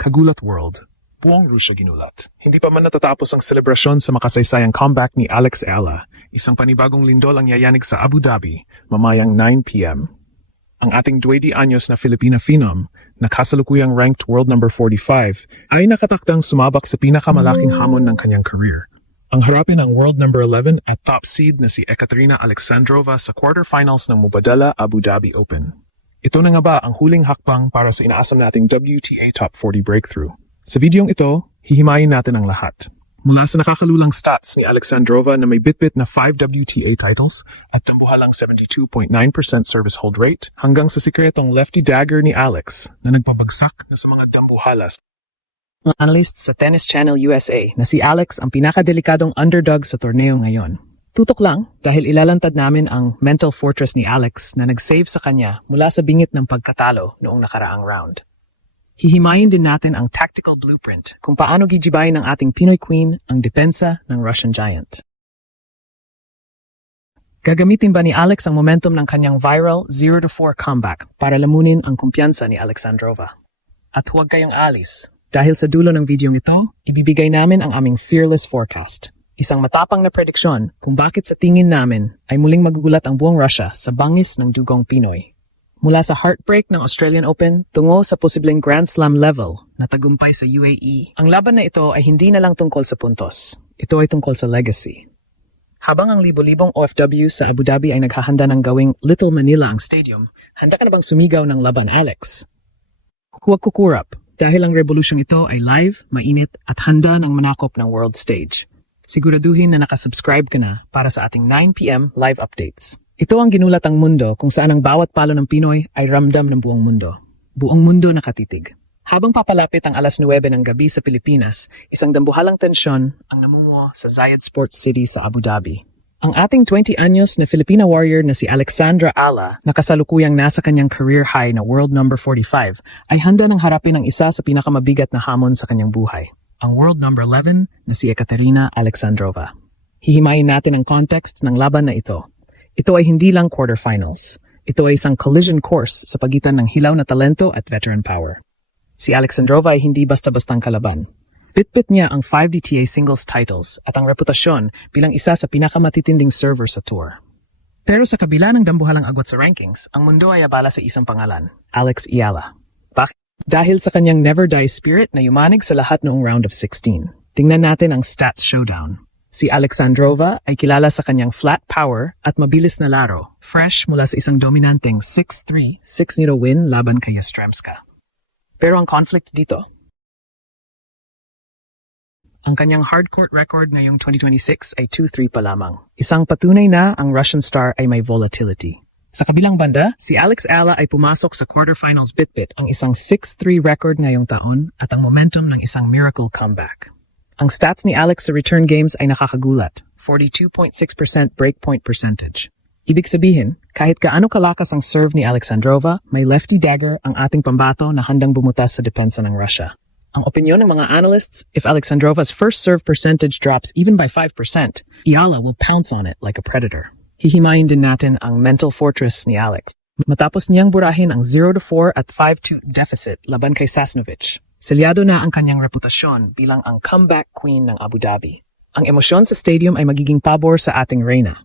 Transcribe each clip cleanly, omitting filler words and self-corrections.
Kagulat World. Buong Rusya ginulat. Hindi pa man natatapos ang selebrasyon sa makasaysayang comeback ni Alex Ala, isang panibagong lindol ang yayanig sa Abu Dhabi, mamayang 9 p.m. Ang ating 20 anyos na Filipina phenom, na kasalukuyang ranked world number 45, ay nakatakdang sumabak sa pinakamalaking hamon ng kanyang career. Ang harapin ang world number 11 at top seed na si Ekaterina Alexandrova sa quarterfinals ng Mubadala Abu Dhabi Open. Ito na nga ba ang huling hakbang para sa inaasam nating WTA Top 40 breakthrough? Sa videong ito, hihimayin natin ang lahat. Mula sa nakakalulang stats ni Alexandrova na may bitbit na 5 WTA titles at tambuhalang 72.9% service hold rate hanggang sa sikretong lefty dagger ni Alex na nagpabagsak na sa mga tambuhalas. Ang analyst sa Tennis Channel USA na si Alex ang pinakadelikadong underdog sa torneo ngayon. Tutok lang dahil ilalantad namin ang mental fortress ni Alex na nag-save sa kanya mula sa bingit ng pagkatalo noong nakaraang round. Hihimayin din natin ang tactical blueprint kung paano gigibayin ng ating Pinoy Queen ang depensa ng Russian Giant. Gagamitin ba ni Alex ang momentum ng kanyang viral 0-4 comeback para lamunin ang kumpiyansa ni Alexandrova? At huwag kayong alis, dahil sa dulo ng videong ito, ibibigay namin ang aming fearless forecast. Isang matapang na prediksyon kung bakit sa tingin namin ay muling magugulat ang buong Russia sa bangis ng dugong Pinoy. Mula sa heartbreak ng Australian Open tungo sa posibleng Grand Slam level na tagumpay sa UAE, ang laban na ito ay hindi na lang tungkol sa puntos. Ito ay tungkol sa legacy. Habang ang libo-libong OFW sa Abu Dhabi ay naghahanda ng gawing Little Manila ang stadium, handa ka na bang sumigaw ng laban, Alex? Huwag kukurap dahil ang revolusyong ito ay live, mainit at handa ng manakop ng world stage. Siguraduhin na nakasubscribe ka na para sa ating 9 p.m. live updates. Ito ang ginulat ang mundo kung saan ang bawat palo ng Pinoy ay ramdam ng buong mundo. Buong mundo nakatitig. Habang papalapit ang alas 9 ng gabi sa Pilipinas, isang dambuhalang tensyon ang namumuo sa Zayed Sports City sa Abu Dhabi. Ang ating 20 anyos na Filipina warrior na si Alexandra Ala, na kasalukuyang nasa kanyang career high na world number 45, ay handa ng harapin ang isa sa pinakamabigat na hamon sa kanyang buhay. Ang world number 11 na si Ekaterina Alexandrova. Hihimayin natin ang context ng laban na ito. Ito ay hindi lang quarterfinals. Ito ay isang collision course sa pagitan ng hilaw na talento at veteran power. Si Alexandrova ay hindi basta-bastang kalaban. Bitbit niya ang 5 WTA singles titles at ang reputasyon bilang isa sa pinakamatitinding server sa tour. Pero sa kabila ng dambuhalang agwat sa rankings, ang mundo ay abala sa isang pangalan, Alex Ala. Bakit? Dahil sa kanyang never die spirit na yumanig sa lahat noong round of 16. Tingnan natin ang stats showdown. Si Alexandrova ay kilala sa kanyang flat power at mabilis na laro, fresh mula sa isang dominanteng 6-3, 6-0 win laban kay Yastremska. Pero ang conflict dito, ang kanyang hardcourt record ngayong 2026 ay 2-3 pa lamang. Isang patunay na ang Russian star ay may volatility. Sa kabilang banda, si Alex Ala ay pumasok sa quarterfinals bitbit ang isang 6-3 record ngayong taon at ang momentum ng isang miracle comeback. Ang stats ni Alex sa return games ay nakakagulat, 42.6% breakpoint percentage. Ibig sabihin, kahit gaano kalakas ang serve ni Alexandrova, may lefty dagger ang ating pambato na handang bumutas sa depensa ng Russia. Ang opinyon ng mga analysts, if Alexandrova's first serve percentage drops even by 5%, Ala will pounce on it like a predator. Hihimayin din natin ang mental fortress ni Alex. Matapos niyang burahin ang 0-4 at 5-2 deficit laban kay Sasnovich, selyado na ang kanyang reputasyon bilang ang comeback queen ng Abu Dhabi. Ang emosyon sa stadium ay magiging pabor sa ating reyna.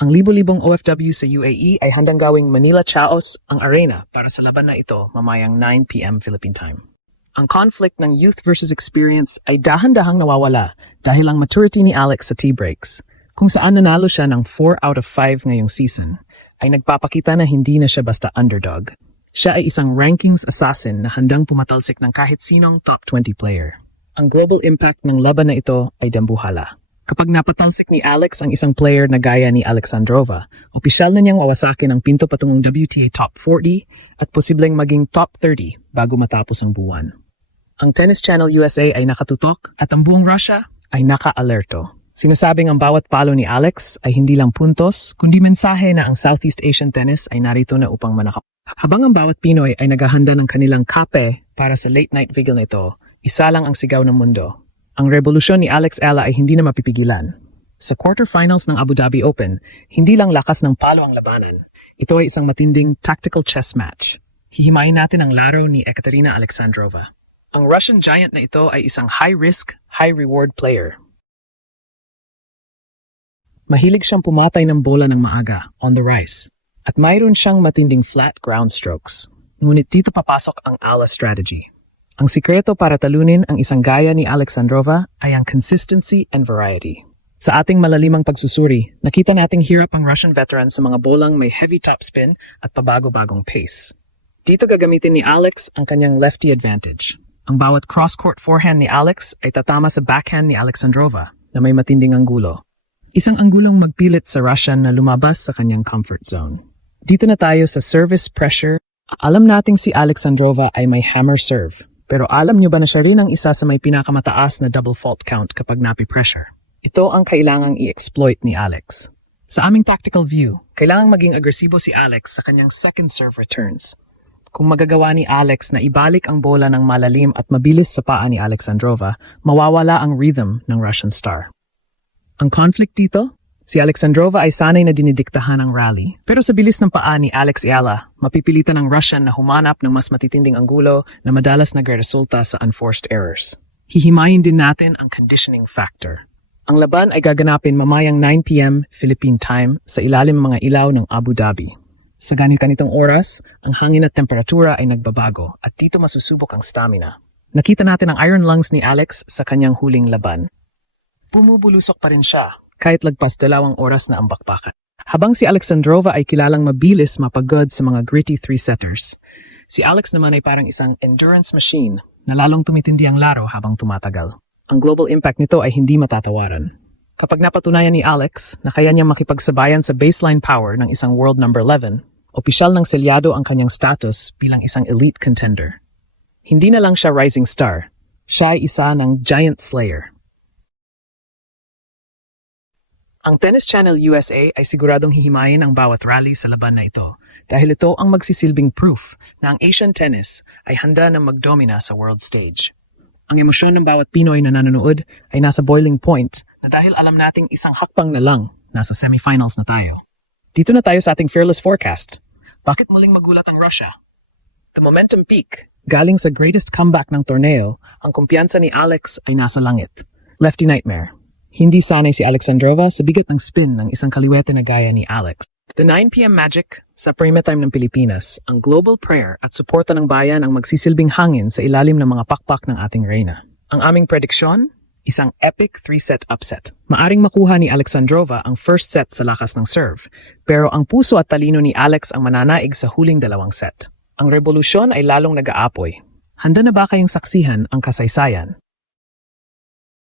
Ang libo-libong OFW sa UAE ay handang gawing Manila Chaos ang arena para sa laban na ito mamayang 9 p.m. Philippine time. Ang conflict ng youth versus experience ay dahan-dahang nawawala dahil ang maturity ni Alex sa tea breaks, kung saan nanalo siya ng 4 out of 5 ngayong season, ay nagpapakita na hindi na siya basta underdog. Siya ay isang rankings assassin na handang pumatalsik ng kahit sinong top 20 player. Ang global impact ng laban na ito ay dambuhala. Kapag napatalsik ni Alex ang isang player na gaya ni Alexandrova, opisyal na niyang wawasakin ang pinto patungong WTA Top 40 at posibleng maging Top 30 bago matapos ang buwan. Ang Tennis Channel USA ay nakatutok at ang buong Russia ay naka-alerto. Sinasabing ang bawat palo ni Alex ay hindi lang puntos, kundi mensahe na ang Southeast Asian tennis ay narito na upang manakap. Habang ang bawat Pinoy ay naghahanda ng kanilang kape para sa late-night vigil nito, isa lang ang sigaw ng mundo. Ang revolusyon ni Alex Ala ay hindi na mapipigilan. Sa quarterfinals ng Abu Dhabi Open, hindi lang lakas ng palo ang labanan. Ito ay isang matinding tactical chess match. Hihimayin natin ang laro ni Ekaterina Alexandrova. Ang Russian giant na ito ay isang high-risk, high-reward player. Mahilig siyang pumatay ng bola ng maaga, on the rise. At mayroon siyang matinding flat ground strokes. Ngunit dito papasok ang Ala strategy. Ang sikreto para talunin ang isang gaya ni Alexandrova ay ang consistency and variety. Sa ating malalimang pagsusuri, nakita nating hirap ang Russian veteran sa mga bolang may heavy topspin at pabago-bagong pace. Dito gagamitin ni Alex ang kanyang lefty advantage. Ang bawat cross-court forehand ni Alex ay tatama sa backhand ni Alexandrova na may matinding anggulo. Isang anggulong magpilit sa Russian na lumabas sa kanyang comfort zone. Dito na tayo sa service pressure. Alam nating si Alexandrova ay may hammer serve. Pero alam nyo ba na siya rin ang isa sa may pinakamataas na double fault count kapag napi-pressure? Ito ang kailangang i-exploit ni Alex. Sa aming tactical view, kailangang maging agresibo si Alex sa kanyang second serve returns. Kung magagawa ni Alex na ibalik ang bola ng malalim at mabilis sa paa ni Alexandrova, mawawala ang rhythm ng Russian star. Ang conflict dito, si Alexandrova ay sanay na dinidiktahan ang rally. Pero sa bilis ng paa ni Alex Ayala, mapipilitan ng Russian na humanap ng mas matitinding anggulo na madalas nagresulta sa unforced errors. Hihimayin din natin ang conditioning factor. Ang laban ay gaganapin mamayang 9 p.m. Philippine time sa ilalim ng mga ilaw ng Abu Dhabi. Sa ganitong oras, ang hangin at temperatura ay nagbabago at dito masusubok ang stamina. Nakita natin ang iron lungs ni Alex sa kanyang huling laban. Bumubulusok pa rin siya kahit lagpas 2 oras na ang bakbakan. Habang si Alexandrova ay kilalang mabilis mapagod sa mga gritty three-setters, si Alex naman ay parang isang endurance machine na lalong tumitindi ang laro habang tumatagal. Ang global impact nito ay hindi matatawaran. Kapag napatunayan ni Alex na kaya niyang makipagsabayan sa baseline power ng isang world number 11, opisyal ng selyado ang kanyang status bilang isang elite contender. Hindi na lang siya rising star, siya ay isa ng giant slayer. Ang Tennis Channel USA ay siguradong hihimayin ang bawat rally sa laban na ito dahil ito ang magsisilbing proof na ang Asian tennis ay handa na magdomina sa world stage. Ang emosyon ng bawat Pinoy na nanonood ay nasa boiling point na dahil alam nating isang hakbang na lang, nasa semifinals na tayo. Dito na tayo sa ating fearless forecast. Bakit muling magulat ang Russia? The momentum peak. Galing sa greatest comeback ng torneo, ang kumpiyansa ni Alex ay nasa langit. Lefty nightmare. Hindi sanay si Alexandrova sa bigat ng spin ng isang kaliwete na gaya ni Alex. The 9 p.m. Magic sa prime time ng Pilipinas, ang global prayer at suporta ng bayan ang magsisilbing hangin sa ilalim ng mga pakpak ng ating reyna. Ang aming prediksyon, isang epic 3-set upset. Maaring makuha ni Alexandrova ang first set sa lakas ng serve, pero ang puso at talino ni Alex ang mananaig sa huling 2 set. Ang revolusyon ay lalong nag-aapoy. Handa na ba kayong saksihan ang kasaysayan?